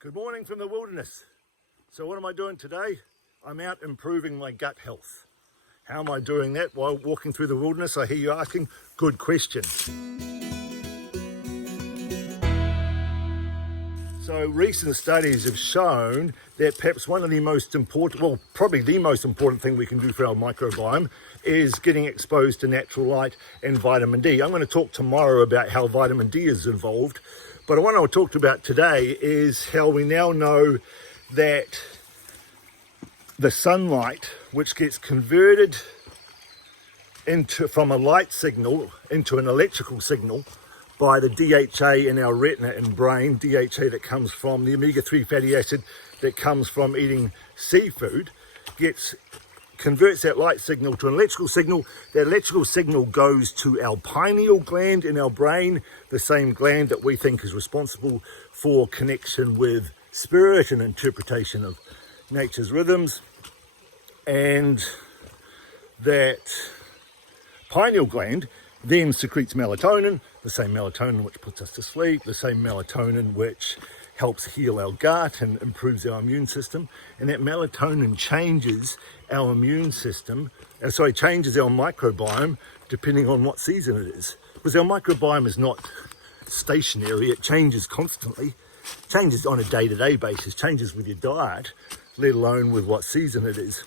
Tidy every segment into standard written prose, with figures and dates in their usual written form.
Good morning from the wilderness. So what am I doing today? I'm out improving my gut health. How am I doing that while walking through the wilderness? I hear you asking. Good question. So recent studies have shown that perhaps one of the most important, well, probably the most important thing we can do for our microbiome is getting exposed to natural light and vitamin D. I'm going to talk tomorrow about how vitamin D is involved. But what I want to talk about today is how we now know that the sunlight, which gets converted from a light signal into an electrical signal by the DHA in our retina and brain, DHA that comes from the omega-3 fatty acid that comes from eating seafood, converts that light signal to an electrical signal. That electrical signal goes to our pineal gland in our brain, the same gland that we think is responsible for connection with spirit and interpretation of nature's rhythms. And that pineal gland then secretes melatonin, the same melatonin which puts us to sleep, the same melatonin which helps heal our gut and improves our immune system. And that melatonin changes our immune system, changes our microbiome depending on what season it is. Because our microbiome is not stationary, it changes constantly, changes on a day-to-day basis, changes with your diet, let alone with what season it is.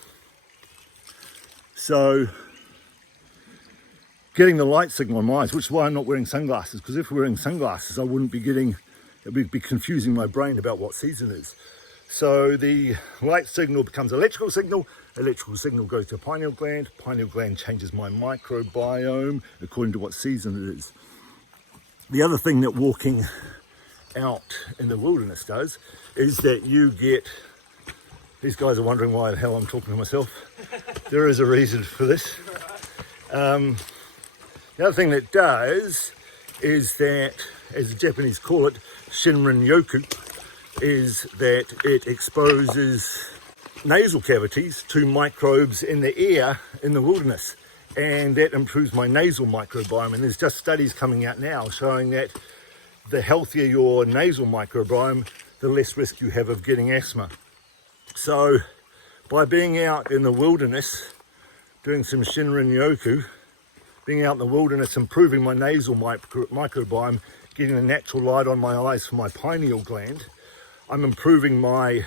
So, getting the light signal in my eyes, which is why I'm not wearing sunglasses, because if we're wearing sunglasses, it would be confusing my brain about what season it is. So the light signal becomes electrical signal goes to pineal gland changes my microbiome according to what season it is. The other thing that walking out in the wilderness does is that you get, these guys are wondering why the hell I'm talking to myself. There is a reason for this. The other thing that does is that, as the Japanese call it, Shinrinyoku, is that it exposes nasal cavities to microbes in the air in the wilderness, and that improves my nasal microbiome. And there's just studies coming out now showing that the healthier your nasal microbiome, the less risk you have of getting asthma. So by being out in the wilderness, doing some Shinrinyoku, being out in the wilderness, improving my nasal microbiome, getting the natural light on my eyes from my pineal gland, I'm improving my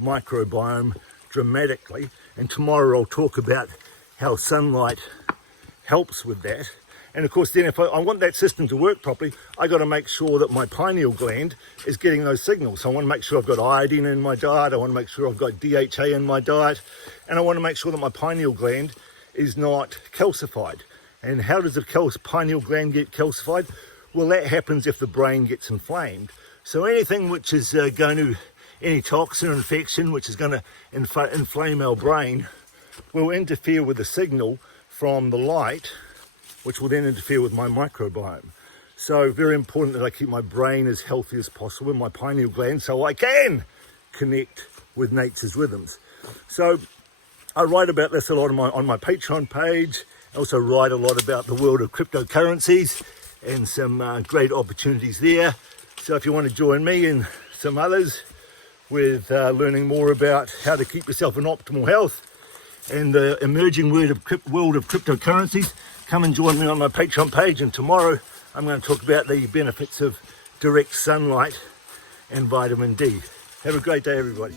microbiome dramatically. And tomorrow I'll talk about how sunlight helps with that. And of course then if I want that system to work properly, I got to make sure that my pineal gland is getting those signals. So I want to make sure I've got iodine in my diet, I want to make sure I've got DHA in my diet, and I want to make sure that my pineal gland is not calcified. And how does the pineal gland get calcified? Well, that happens if the brain gets inflamed. So anything which is any toxin or infection which is going to inflame our brain will interfere with the signal from the light, which will then interfere with my microbiome. So very important that I keep my brain as healthy as possible, my pineal gland, so I can connect with nature's rhythms. So I write about this a lot on my Patreon page. I also write a lot about the world of cryptocurrencies and some great opportunities there. So if you want to join me and some others with learning more about how to keep yourself in optimal health and the emerging world of cryptocurrencies, come and join me on my Patreon page. And tomorrow I'm going to talk about the benefits of direct sunlight and vitamin D. Have a great day, everybody.